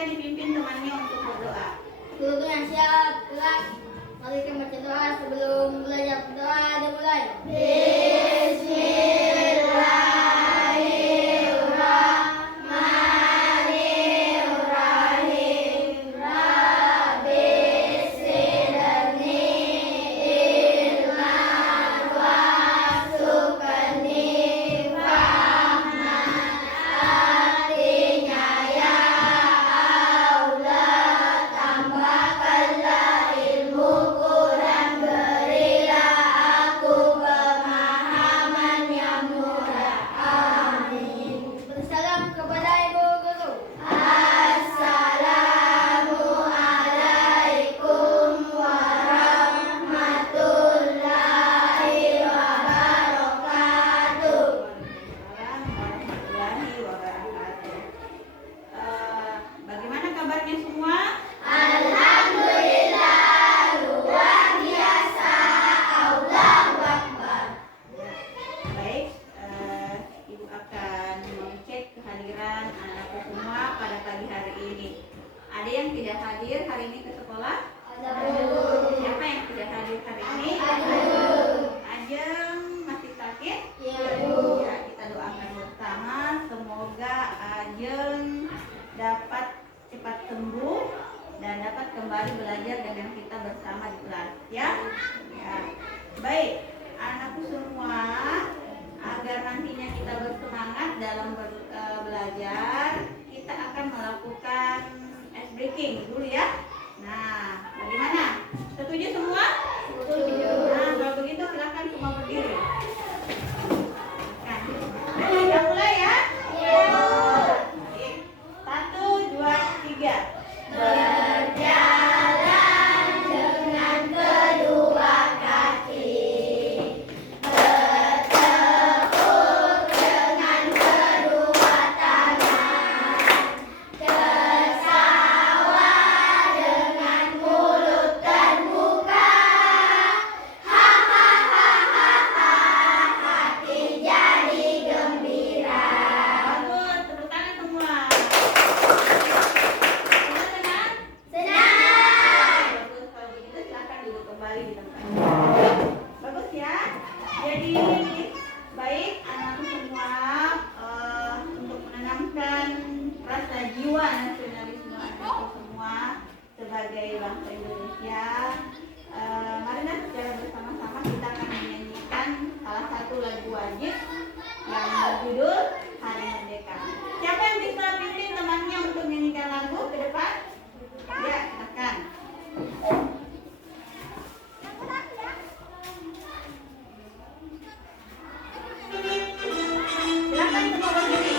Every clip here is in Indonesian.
kita dipimpin temannya untuk berdoa. Gurunya siap, kelas. Mari kita baca doa sebelum belajar. Doa dimulai. Bersalam kepada ibu guru. Assalamualaikum warahmatullahi wabarakatuh. Warahmatullahi wabarakatuh. Bagaimana kabarnya semua? Alhamdulillah, luar biasa. Allahu Akbar. Baik, Ibu akan mengecek kehadiran anakku semua pada pagi hari ini. Ada yang tidak hadir hari ini ke sekolah? Siapa yang tidak hadir hari ini? Ajeng masih sakit? Iya, Ya, kita doakan bersama semoga Ajeng dapat cepat sembuh dan dapat kembali belajar dengan kita bersama di kelas, ya. Ya. Baik, anakku semua, agar nantinya kita bersemangat dalam belajar, kita akan melakukan ice breaking dulu ya. Nah, bagaimana? Setuju semua? Nah, kalau begitu silakan semua berdiri. Nah, kita mulai ya. Baik. 1, 2, 3. Berjalan dengan kedua kaki, bertepuk dengan kedua tangan, ke sawah dengan mulut terbuka. Hahaha, hati jadi gembira. Bagus, tepuk tangan semua. Senang? Senang. Bagus, kalau begitu silakan duduk kembali di tempat. Bagus ya. Jadi baik anakku semua, untuk menanamkan rasa jiwa nasionalisme anakku semua sebagai bangsa Indonesia. Marilah secara bersama-sama kita akan menyanyikan salah satu lagu wajib yang berjudul Hari Merdeka. Siapa yang bisa pimpin temannya untuk menyanyikan lagu ke depan? Ya, silakan. Silakan semua berdiri.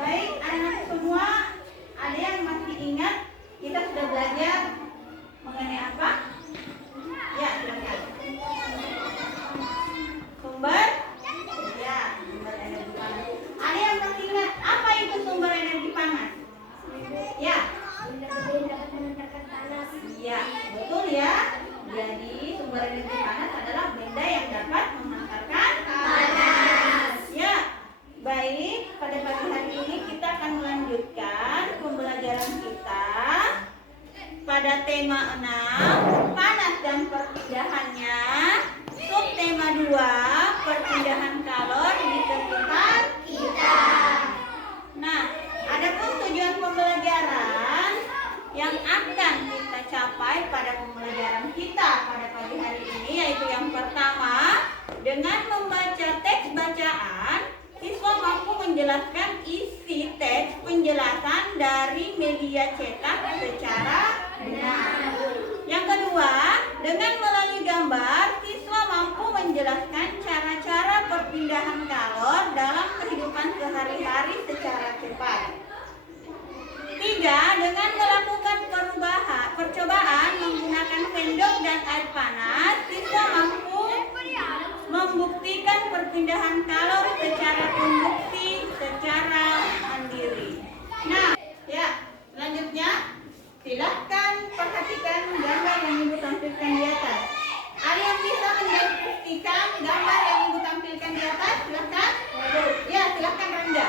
Baik, anak semua, ada yang masih ingat kita sudah belajar mengenai apa? Ya, silakan. Sumber? Ya, sumber energi panas. Ada yang masih ingat apa itu sumber energi panas? Ya. Iya, betul ya. Jadi sumber energi panas adalah benda yang dapat menghantarkan panas. Ya. Baik, pada pagi hari ini kita akan melanjutkan pembelajaran kita pada tema 6, panas dan perpindahannya. Subtema 2, perpindahan kalor di sekitar kita. menjelaskan isi teks penjelasan dari media cetak secara benar. Yang kedua, dengan melalui gambar, siswa mampu menjelaskan cara-cara perpindahan kalor dalam kehidupan sehari-hari secara cepat. Tiga, dengan melakukan percobaan menggunakan sendok dan air panas, siswa mampu membuktikan perpindahan kalor secara konduksi secara mandiri. Nah, ya, selanjutnya silahkan perhatikan gambar yang Ibu tampilkan di atas. Ada yang bisa mendeskripsikan gambar yang Ibu tampilkan di atas? Silahkan. Ya, silahkan Randa.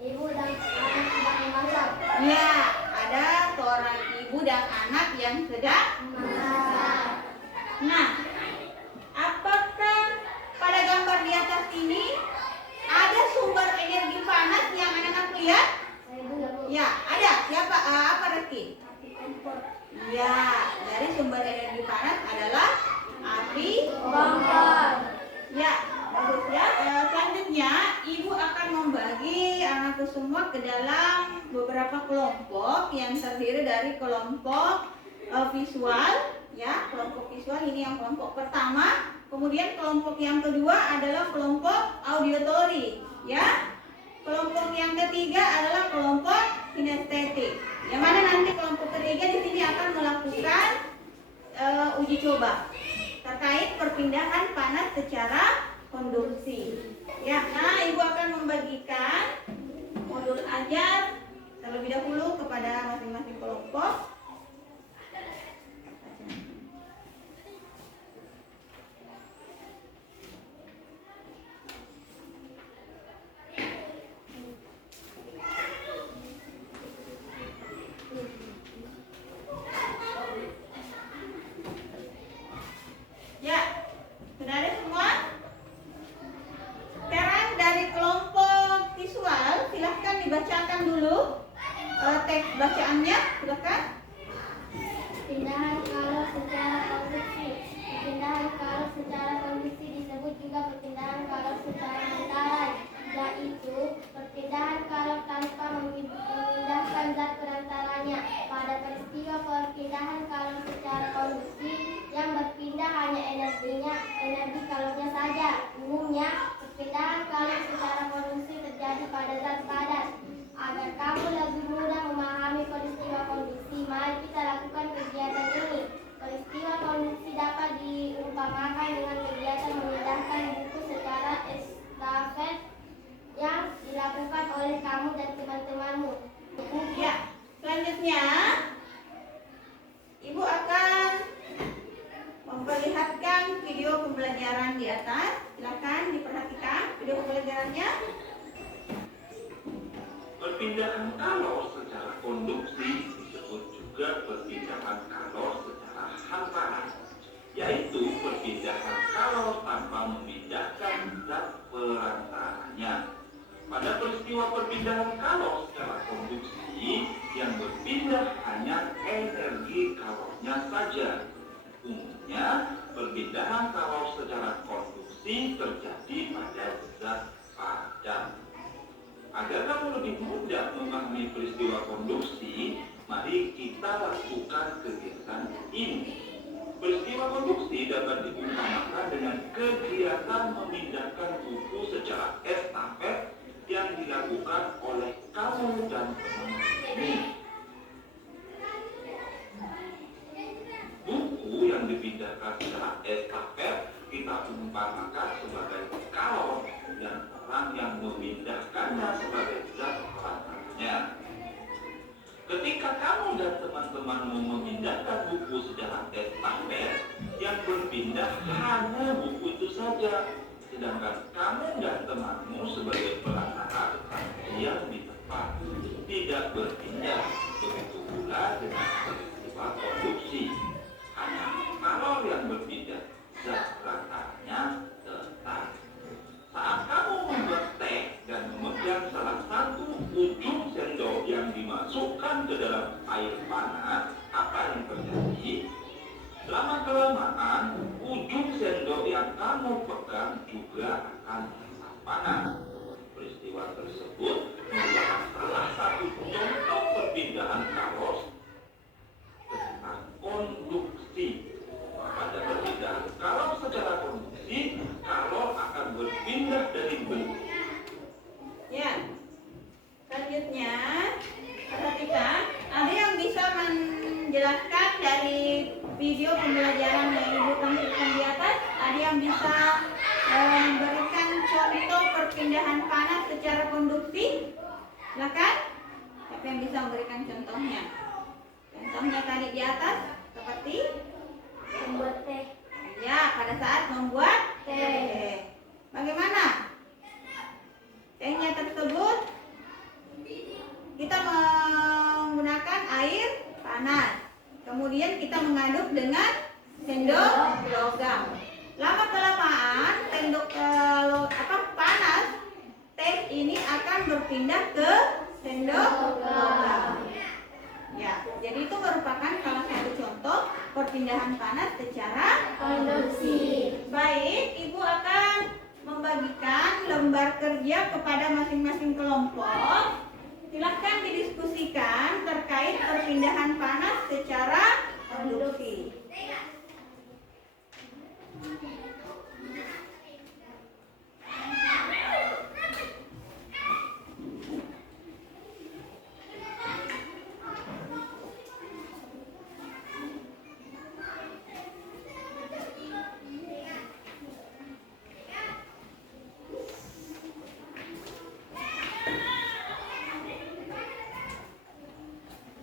Ibu dan anak sedang memasak. Ya, ada seorang ibu dan anak yang sedang Memasak. Nah, apakah pada gambar di atas ini ada sumber energi panas yang anak-anak lihat? Ibu ya Bu. Ya, ada. Siapa? Apa Reski? Ya, dari sumber energi panas adalah api Kompor. Ya, bagus ya. Selanjutnya, Ibu akan membagi anakku semua ke dalam beberapa kelompok yang terdiri dari kelompok visual, ya, kelompok visual ini yang kelompok pertama. Kemudian kelompok yang kedua adalah kelompok auditory, ya. Kelompok yang ketiga adalah kelompok kinestetik. Yang mana nanti kelompok ketiga di sini akan melakukan uji coba terkait perpindahan panas secara konduksi. Ya, nah Ibu akan membagikan modul ajar terlebih dahulu kepada masing-masing kelompok. Ya, sudah ada semua? Sekarang dari kelompok visual, silahkan dibacakan dulu teks bacaannya, silahkan. Perpindahan kalor secara konduksi. Perpindahan kalor secara konduksi disebut juga perpindahan kalor secara hantaran, yaitu perpindahan kalor tanpa memindahkan zat perantaranya. Pada peristiwa perpindahan kalor secara konduksi, yang berpindah hanya energi kalornya saja. Umumnya, perpindahan kalor secara konduksi terjadi pada zat padat. Agar kamu lebih mudah memahami peristiwa konduksi, mari kita lakukan kegiatan ini. Peristiwa konduksi dapat diumpamakan dengan kegiatan memindahkan buku secara estafet yang dilakukan oleh kamu dan teman-temanmu. Ya, selanjutnya Ibu akan memperlihatkan video pembelajaran di atas. Silakan diperhatikan video pembelajarannya. Perpindahan kalor secara konduksi disebut juga perpindahan kalor secara hantaran, yaitu perpindahan kalor tanpa memindahkan zat perantaranya. Pada peristiwa perpindahan kalor secara konduksi, yang berpindah hanya energi kalornya saja. Umumnya, perpindahan kalor secara konduksi terjadi pada zat padat. Agar kamu lebih mudah memahami peristiwa konduksi, mari kita lakukan kegiatan ini. Peristiwa konduksi dapat diumpamakan dengan kegiatan memindahkan buku secara estafet yang dilakukan oleh kamu dan teman-temanmu. Buku yang dipindahkan secara estafet kita umpamakan sebagai kalor dan orang yang memindahkannya sebagai zat perantaranya. Ketika kamu dan teman-temanmu memindahkan buku secara estafet, yang berpindah hanya buku itu saja, sedangkan kamu dan temanmu sebagai perantara yang di tempat tidak berpindah. Begitu pula dengan peristiwa konduksi, hanya kalor yang berpindah, zat perantaranya tetap. Saat kamu membuat teh dan memegang salah satu ujung sendok yang dimasukkan ke dalam air panas, apa yang terjadi? Lama-kelamaan, ujung sendok yang kamu pegang juga akan terasa panas. Peristiwa tersebut konduksi? Silakan. Siapa yang bisa memberikan contohnya? Contohnya tadi di atas seperti Membuat teh. ya, pada saat membuat teh. Bagaimana? Tehnya tersebut kita menggunakan air panas. Kemudian kita mengaduk dengan sendok logam. Lama kelamaan sendok panas teh ini akan berpindah ke sendok logam. Ya, jadi itu merupakan salah satu contoh perpindahan panas secara Konduksi. baik. Ibu akan membagikan lembar kerja kepada masing-masing kelompok. Silahkan didiskusikan terkait perpindahan panas secara konduksi.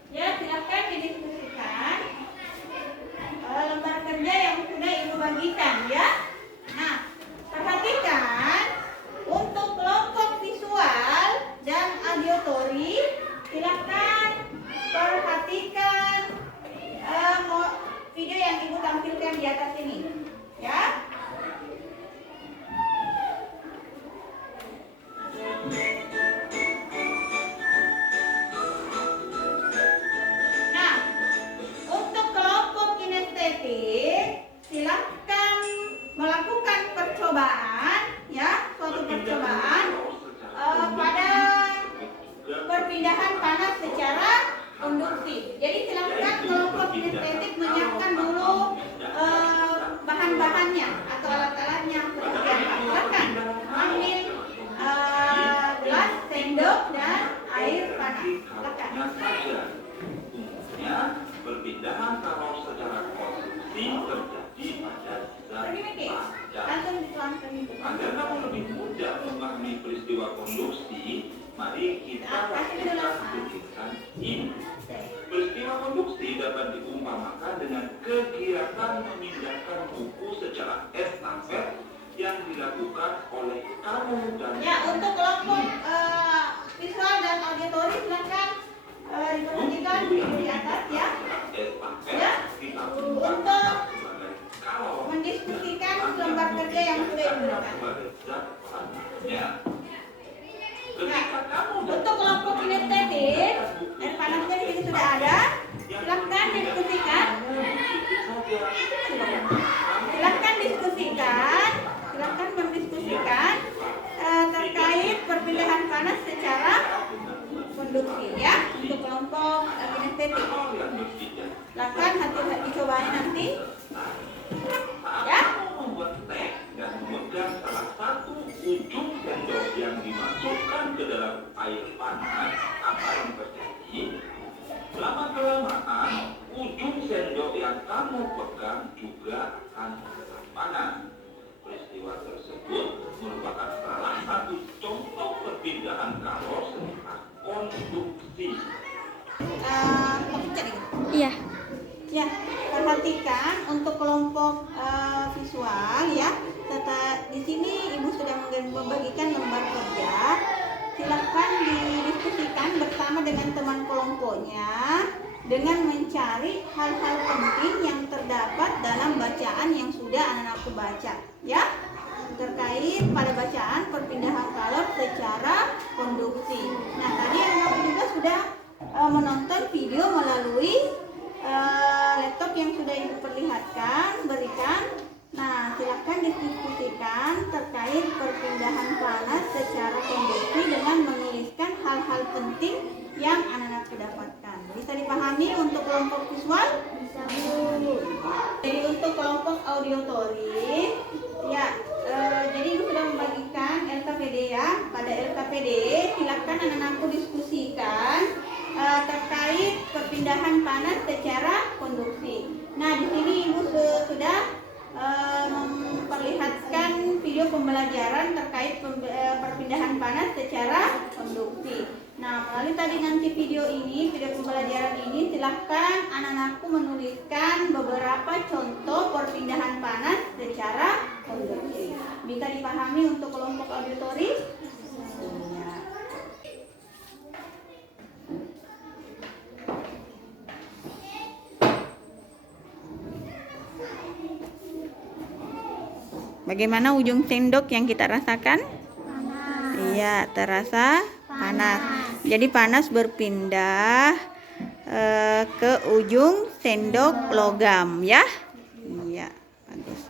Ya, silahkan didiskusikan lembar kerja yang sudah ibu bagikan ya. Nah, perhatikan untuk kelompok visual dan auditory, silahkan perhatikan video yang ibu tampilkan di atas ini ya. Nah, untuk kelompok kinestetik, silahkan melakukan percobaan ya, suatu percobaan pada perpindahan panas secara konduksi. Jadi silahkan kelompok kinestetik menyiapkan dulu bahan-bahannya atau alat-alatnya seperti apa. Silahkan ambil gelas, sendok, dan air panas. Silahkan. saja. Umumnya perpindahan kalau secara konstruksi terjadi pada zat padat. Langsung dituangkan itu. Agar kamu lebih mudah memahami peristiwa konduksi, mari kita pikirkan ini. Peristiwa konduksi dapat diumpamakan dengan kegiatan memindahkan buku secara estafet yang dilakukan oleh kamu dan Ya, untuk kelompok visual dan auditory silahkan diperhatikan di atas ya. Ya, untuk mendiskusikan lembar kerja yang sudah diberikan. Untuk kelompok kinestetik, air panasnya di sini sudah ada. Silahkan diskusikan. Silahkan diskusikan. Silahkan mendiskusikan terkait perpindahan panas secara konduksi ya, untuk kelompok kinestetik. Silahkan hati-hati cobain nanti. Ya. Membuat teh dan memegang salah satu ujung sendok yang dimasukkan ke dalam air panas, apa yang terjadi? Lama kelamaan ujung sendok yang kamu pegang juga akan tetap panas. Peristiwa tersebut merupakan salah satu contoh perpindahan kalor secara konduksi. Iya. Ya, perhatikan untuk kelompok visual ya. Di sini ibu sudah membagikan lembar kerja. Silakan didiskusikan bersama dengan teman kelompoknya dengan mencari hal-hal penting yang terdapat dalam bacaan yang sudah anak-anakku baca ya, terkait pada bacaan perpindahan kalor secara konduksi. Nah, tadi anak-anak juga sudah menonton video melalui laptop yang sudah ibu berikan. Nah, silakan didiskusikan terkait perpindahan panas secara konduksi dengan menuliskan hal-hal penting yang anak-anak dapatkan. Bisa dipahami untuk kelompok visual? Bisa, Bu. Jadi untuk kelompok auditory, ya, jadi ibu sudah membagikan LKPD ya. Pada LKPD, silakan anak-anakku diskusikan terkait perpindahan panas secara konduksi. Nah, di sini ibu sudah memperlihatkan video pembelajaran terkait perpindahan panas secara konduksi. Nah, melalui tadi nanti video pembelajaran ini, silahkan anak-anakku menuliskan beberapa contoh perpindahan panas secara konduksi. Bisa dipahami untuk kelompok auditori? Ya. Bagaimana ujung sendok yang kita rasakan? Panas. Iya, terasa panas. Jadi panas berpindah ke ujung sendok logam, ya? Iya, bagus.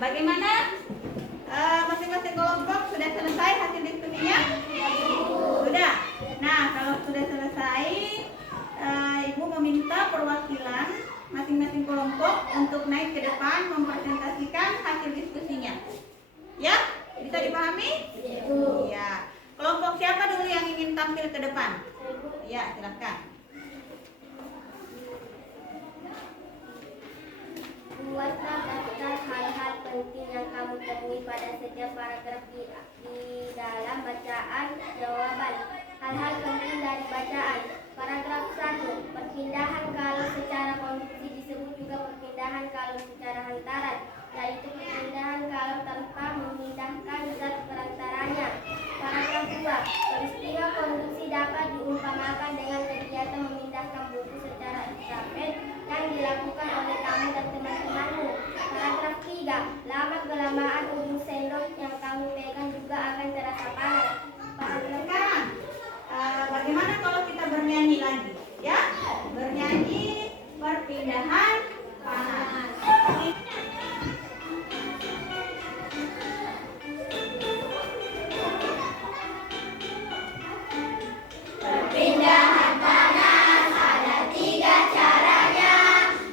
Bagaimana? Masing-masing kelompok sudah selesai hasil diskusinya? Sudah. Nah, kalau sudah selesai, Ibu meminta perwakilan masing-masing kelompok untuk naik ke depan mempresentasikan hasil diskusinya. Ya? Bisa dipahami? Iya. Kelompok siapa dulu yang ingin tampil ke depan? Ya, silakan. Buatlah daftar hal-hal penting yang kamu temui pada setiap paragraf di dalam bacaan jawaban. Hal-hal penting dari bacaan. Paragraf 1. Perpindahan kalau secara konduksi disebut juga perpindahan kalau secara hantaran, yaitu perpindahan kalau tanpa memindahkan zat perantaranya. Paragraf 2. Peristiwa konduksi dapat diumpamakan dengan kegiatan memindahkan buku secara estafet yang dilakukan oleh kamu dan teman-temanmu. Paragraf 3. Lama-kelamaan ujung sendok yang kamu pegang juga akan terasa panas. Sekarang, bagaimana kalau kita bernyanyi lagi? Ya, bernyanyi perpindahan panas. Perpindahan panas ada 3 caranya,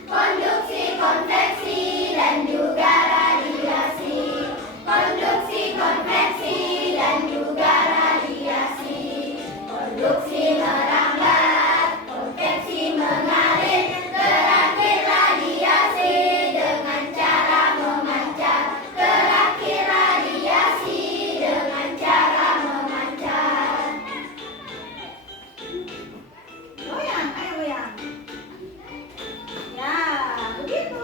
konduksi, konveksi, dan juga radiasi. Konduksi, konveksi, dan juga radiasi. Konduksi merambat, konveksi mengalir, terakhir radiasi dengan cara memancar. Terakhir radiasi dengan cara memancar. Goyang, ayo goyang. Ya, begitu.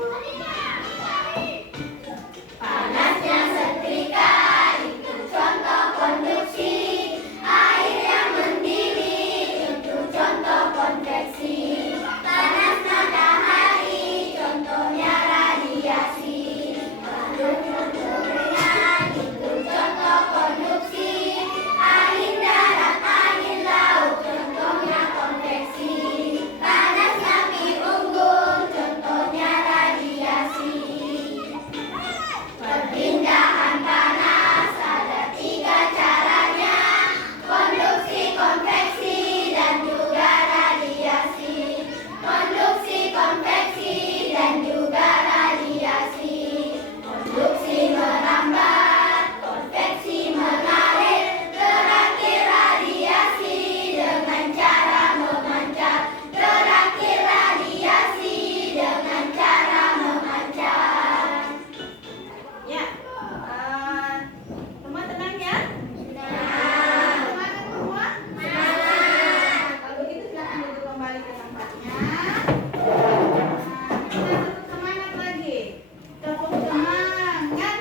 Panasnya setrika itu contoh konduksi, air yang mendidih itu contoh konveksi. Panas matahari contohnya radiasi. Lalu contohnya itu contoh konduksi, angin darat, angin laut contohnya konveksi. Panas api unggun contohnya radiasi. Perpindahan panas ada 3 caranya, konduksi, konveksi, dan juga radiasi. Konduksi, konveksi, dan juga radiasi. Konduksi merambat, konveksi mengalir, terakhir radiasi dengan cara memancar. Terakhir radiasi dengan cara memancar. Ya, semua tenang ya? Nah, Semangat semua? Kalau begitu silakan duduk kembali ke tempatnya. Kita tetap semangat lagi. Tepuk semangat.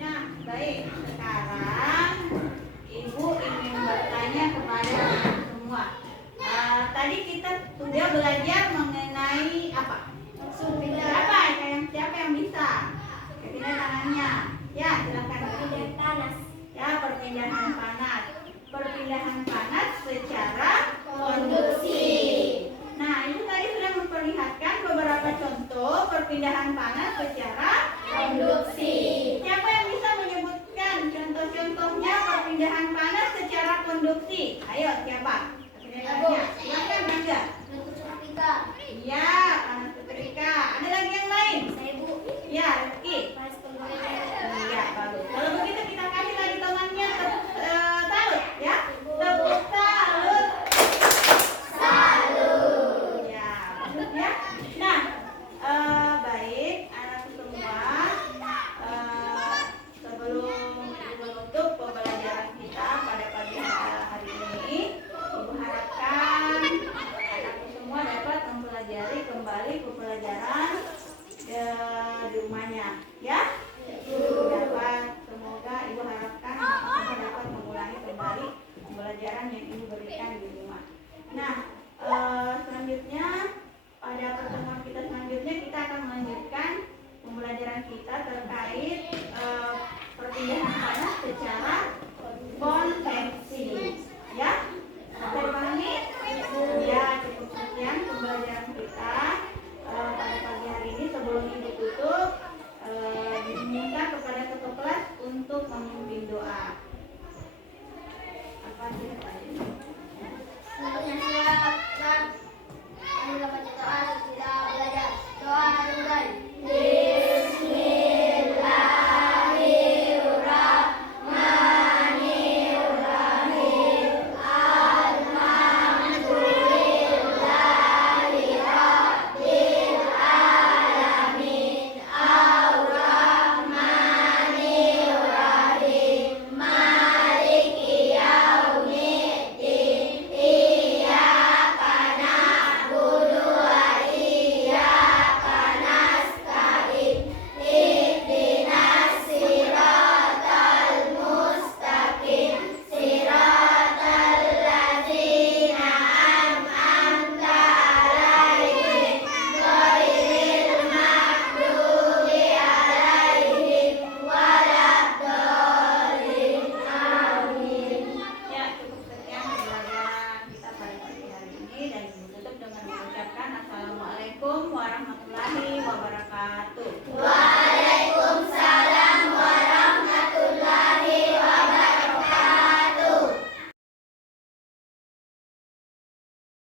Ya, baik. Sekarang Ibu ingin bertanya kepada semua. Tadi kita sudah belajar mengenai apa? Siapa yang bisa? Perpindahan tangannya. Ya, silakan. panas. Ya, perpindahan panas. Perpindahan panas secara Konduksi. Nah, Ibu tadi sudah memperlihatkan beberapa contoh perpindahan panas secara Konduksi. Siapa yang bisa menyebutkan contoh-contohnya perpindahan panas secara konduksi? Ayo, siapa? Perpindahannya. Silakan, Naga. Iya, panas setrika. Ada lagi yang lain? Saya Bu, Ya, Rizky. panas pembunuhan. Iya, bagus. Kalau begitu kita kasih lagi tangannya salut, ya. Tepuk salut. Salut. ya.